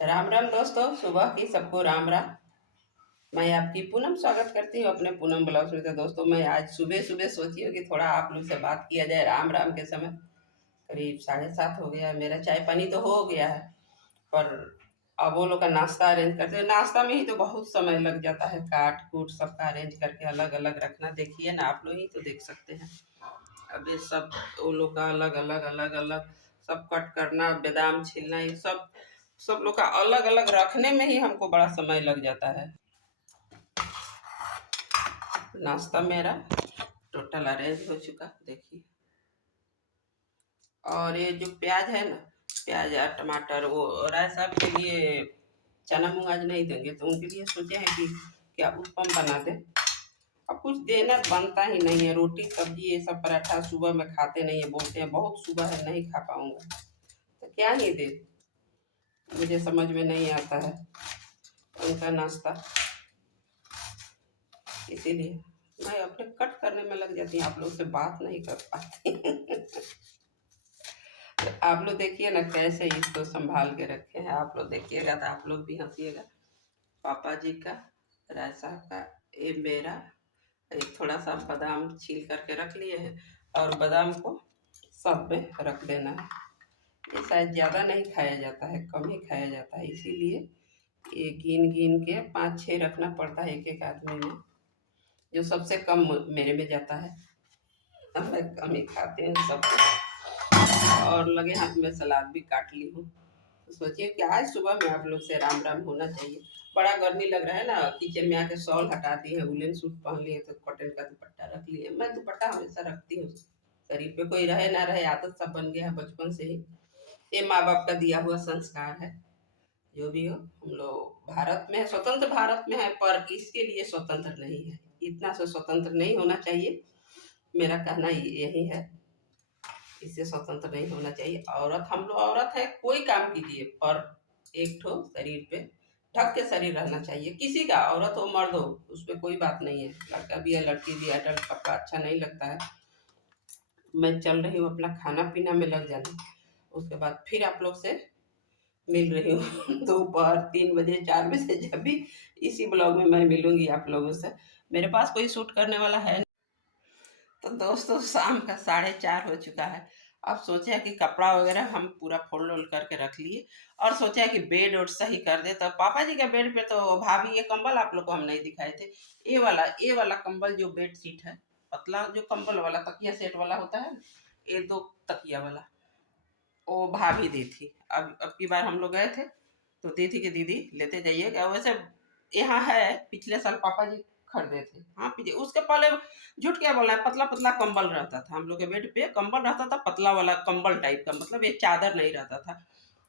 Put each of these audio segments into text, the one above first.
राम राम दोस्तों, सुबह की सबको राम राम। मैं आपकी पूनम स्वागत करती हूँ अपने पूनम ब्लॉग्स में। तो दोस्तों, मैं आज सुबह सुबह सोची हूँ कि थोड़ा आप लोग से बात किया जाए राम राम के समय। करीब 7:30 हो गया है। मेरा चाय पानी तो हो गया है, पर अब वो लोग का नाश्ता अरेंज करते हैं। नाश्ता में ही तो बहुत समय लग जाता है, काट कूट सबका अरेंज करके अलग अलग रखना। देखिए ना, आप लोग ही तो देख सकते हैं। अब ये सब वो लोग का अलग अलग सब कट करना, बादाम छीलना, ये सब सब लोग का अलग अलग रखने में ही हमको बड़ा समय लग जाता है। नाश्ता मेरा टोटल अरेंज हो चुका, देखिए। और ये जो प्याज है ना, प्याज और टमाटर, वो राय साहब के लिए चना मूंग आज नहीं देंगे, तो उनके लिए सोचे हैं कि क्या उत्पम बना दे। अब कुछ देना बनता ही नहीं है। रोटी सब्जी ये सब पराठा सुबह में खाते नहीं है, बोलते हैं बहुत सुबह है नहीं खा पाऊंगा, तो क्या ही दे। मुझे समझ में नहीं आता है उनका नाश्ता, इसीलिए मैं अपने कट करने में लग जाती हूँ, आप लोग से बात नहीं कर पाती। तो आप लोग देखिए ना कैसे इसको संभाल के रखे हैं। आप लोग देखिएगा तो आप लोग भी हंसिएगा। पापा जी का, राय साहब का, ये मेरा। एक थोड़ा सा बादाम छील करके रख लिए हैं, और बादाम को सब में रख देना है। ये शायद ज़्यादा नहीं खाया जाता है, कम ही खाया जाता है, इसीलिए ये गिन गिन के 5-6 रखना पड़ता है एक एक आदमी में, जो सबसे कम मेरे में जाता है। अब मैं कम ही खाती हूँ सब। और लगे हाथ में सलाद भी काट ली हूँ। तो सोचिए कि आज सुबह में आप लोग से राम राम होना चाहिए। बड़ा गर्मी लग रहा है ना, किचन में आके शॉल हटा दी है, वुलन सूट पहन लिए, तो कॉटन का दुपट्टा रख लिए। मैं दुपट्टा हमेशा रखती हूँ, शरीर पे कोई रहे ना रहे, आदत सब बन गया है बचपन से ही। ये माँ बाप का दिया हुआ संस्कार है। जो भी हो, हम लोग भारत में स्वतंत्र भारत में है, पर इसके लिए स्वतंत्र नहीं है। इतना से स्वतंत्र नहीं होना चाहिए, मेरा कहना यही है। इससे स्वतंत्र नहीं होना चाहिए। औरत, हम लोग औरत है, कोई काम कीजिए, पर एक ठो शरीर पे ढक के शरीर रहना चाहिए। किसी का, औरत हो मर्द हो, उसमें कोई बात नहीं है। लड़का भी है लड़की भी है, अडल्ट कपड़ा अच्छा नहीं लगता है। मैं चल रही हूँ अपना खाना पीना में लग जाना, उसके बाद फिर आप लोग से मिल रही हूँ। दोपहर 3 बजे 4 बजे, जब भी इसी ब्लॉग में मैं मिलूंगी आप लोगों से। मेरे पास कोई शूट करने वाला है नहीं। तो दोस्तों, शाम का 4:30 हो चुका है। अब सोचे कि कपड़ा वगैरह हम पूरा फोल्ड ओल्ड करके रख लिए, और सोचा कि बेड और सही कर दे। तो पापा जी के बेड पे तो भाभी, ये कंबल आप लोग को हम नहीं दिखाए थे। ये वाला कंबल, जो बेड शीट है, पतला जो कंबल वाला तकिया सेट वाला होता है ना, ये 2 तकिया वाला, वो भाभी दी थी। अब की बार हम लोग गए थे तो दी थी कि दीदी लेते जाइएगा। वैसे यहाँ है, पिछले साल पापा जी खरीदे थे। हाँ, पीछे उसके पहले झूठ क्या बोलना है, पतला पतला कंबल रहता था हम लोग के बेड पे। कंबल रहता था पतला वाला, कंबल टाइप का, मतलब ये चादर नहीं रहता था।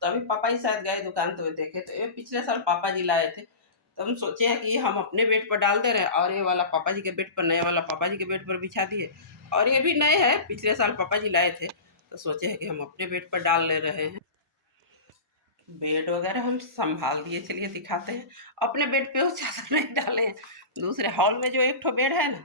तो अभी पापा ही शायद गए दुकान तो ये देखे, तो ये पिछले साल पापा जी लाए थे। तो हम सोचे हैं कि हम अपने बेड पर डाल दे रहे हैं, और ये वाला पापा जी के बेड पर, नए वाला पापा जी के बेड पर बिछा दिए। और ये भी नए हैं, पिछले साल पापा जी लाए थे, तो सोचे हैं कि हम अपने बेड पर डाल ले रहे हैं। बेड वगैरह हम संभाल दिए, चलिए दिखाते हैं। अपने बेड पे वो चादर नहीं डाले हैं। दूसरे हॉल में जो एक ठो बेड है ना,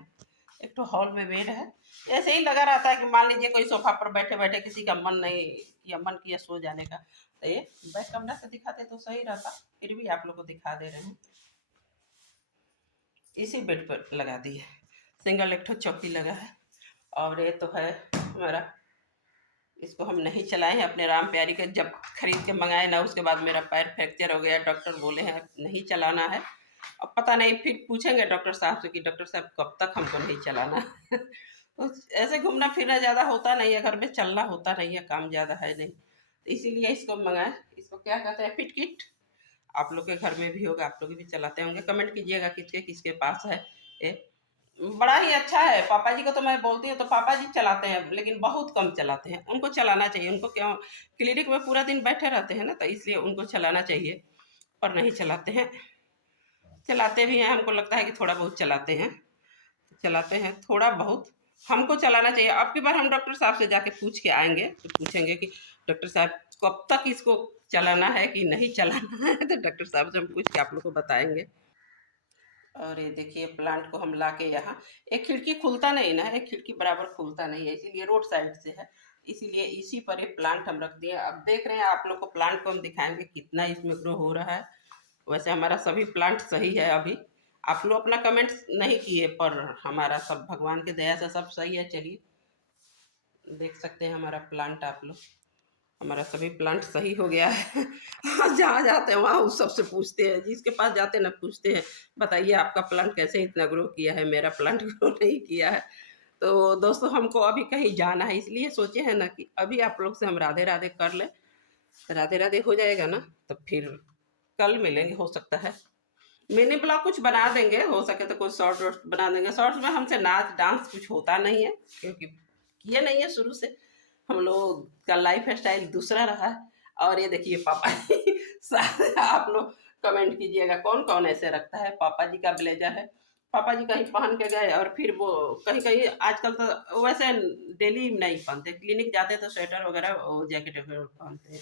एक ठो हॉल में बेड है। ऐसे ही लगा रहता है कि मान लीजिए कोई सोफा पर बैठे बैठे किसी का मन नहीं किया, मन किया सो जाने का, तो ये बैक कमरा से दिखाते तो सही रहता। फिर भी आप लोग को दिखा दे रहे हैं। इसी बेड पर लगा दी है, सिंगल एक ठो चौकी लगा है। और ये तो है हमारा, इसको हम नहीं चलाए हैं। अपने राम प्यारी के जब खरीद के मंगाए ना, उसके बाद मेरा पैर फ्रैक्चर हो गया, डॉक्टर बोले हैं नहीं चलाना है। अब पता नहीं, फिर पूछेंगे डॉक्टर साहब से कि डॉक्टर साहब कब तक हमको नहीं चलाना है। तो ऐसे घूमना फिरना ज़्यादा होता नहीं है, घर में चलना होता नहीं है, काम ज़्यादा है नहीं, तो इसीलिए इसको मंगाए। इसको क्या कहते हैं, फिट किट। आप लोग के घर में भी होगा, आप लोग भी चलाते होंगे। कमेंट कीजिएगा किसके किसके पास है ये। बड़ा ही अच्छा है। पापा जी को तो मैं बोलती हूँ तो पापा जी चलाते हैं, लेकिन बहुत कम चलाते हैं। उनको चलाना चाहिए, उनको क्यों, क्लिनिक में पूरा दिन बैठे रहते हैं ना, तो इसलिए उनको चलाना चाहिए, पर नहीं चलाते हैं। चलाते भी हैं, हमको लगता है कि थोड़ा बहुत चलाते हैं, चलाते हैं थोड़ा बहुत। हमको चलाना चाहिए। अब की बार हम डॉक्टर साहब से जाके पूछ के आएंगे, तो पूछेंगे कि डॉक्टर साहब कब तक इसको चलाना है कि नहीं चलाना है। तो डॉक्टर साहब से हम पूछ के आप लोग को बताएंगे। और ये देखिए, प्लांट को हम ला के यहाँ, एक खिड़की खुलता नहीं ना, एक खिड़की बराबर खुलता नहीं है, इसीलिए रोड साइड से है, इसीलिए इसी पर ये प्लांट हम रख दिए। अब देख रहे हैं आप लोग को प्लांट को हम दिखाएंगे कितना इसमें ग्रो हो रहा है। वैसे हमारा सभी प्लांट सही है अभी। आप लोग अपना कमेंट नहीं किए, पर हमारा सब भगवान की दया से सब सही है। चलिए देख सकते हैं हमारा प्लांट आप लोग, हमारा सभी प्लांट सही हो गया है। जहाँ जाते हैं वहाँ उस सबसे पूछते हैं, जिसके पास जाते हैं ना पूछते हैं बताइए आपका प्लांट कैसे इतना ग्रो किया है, मेरा प्लांट ग्रो नहीं किया है। तो दोस्तों हमको अभी कहीं जाना है, इसलिए सोचे हैं ना कि अभी आप लोग से हम राधे राधे कर लें। राधे राधे हो जाएगा ना तो फिर कल मिलेंगे। हो सकता है मिनी ब्लॉग कुछ बना देंगे, हो सके तो कुछ शॉर्ट वॉर्ट बना देंगे। शॉर्ट्स में हमसे नाच डांस कुछ होता नहीं है, क्योंकि किए नहीं है शुरू से। हम लोग का लाइफ स्टाइल दूसरा रहा है। और ये देखिए पापा जी सारे आप लोग कमेंट कीजिएगा कौन कौन ऐसे रखता है। पापा जी का ब्लेजर है, पापा जी कहीं पहन के गए और फिर वो कहीं कहीं आजकल तो वैसे डेली नहीं पहनते, क्लिनिक जाते हैं तो स्वेटर वगैरह जैकेट वगैरह पहनते हैं,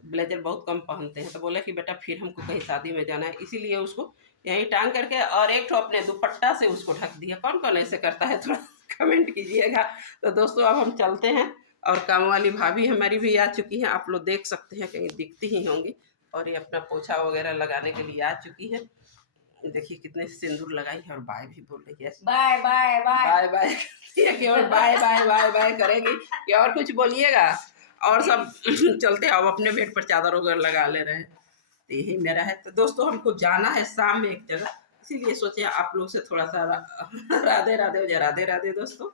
ब्लेजर बहुत कम पहनते हैं। तो बोले कि बेटा फिर हमको कहीं शादी में जाना है, इसीलिए उसको यहीं टांग करके और एक ठो अपने दुपट्टा से उसको ढक दिया। कौन कौन ऐसे करता है थोड़ा कमेंट कीजिएगा। तो दोस्तों अब हम चलते हैं, और काम वाली भाभी हमारी भी आ चुकी हैं, आप लोग देख सकते हैं, कहीं दिखती ही होंगी। और ये अपना पोछा वगैरह लगाने के लिए आ चुकी है। देखिए कितने सिंदूर लगाई है, और बाय भी बोल रही है, bye bye bye bye bye केवल बाय बाय बाय बाय करेगी कि और कुछ बोलिएगा। और सब चलते अब अपने बेड पर चादर वगैरह लगा ले रहे हैं। तो यही मेरा है। तो दोस्तों हमको जाना है शाम में एक जगह, इसीलिए सोचे आप लोग से थोड़ा सा राधे राधे हो जाए। राधे राधे दोस्तों।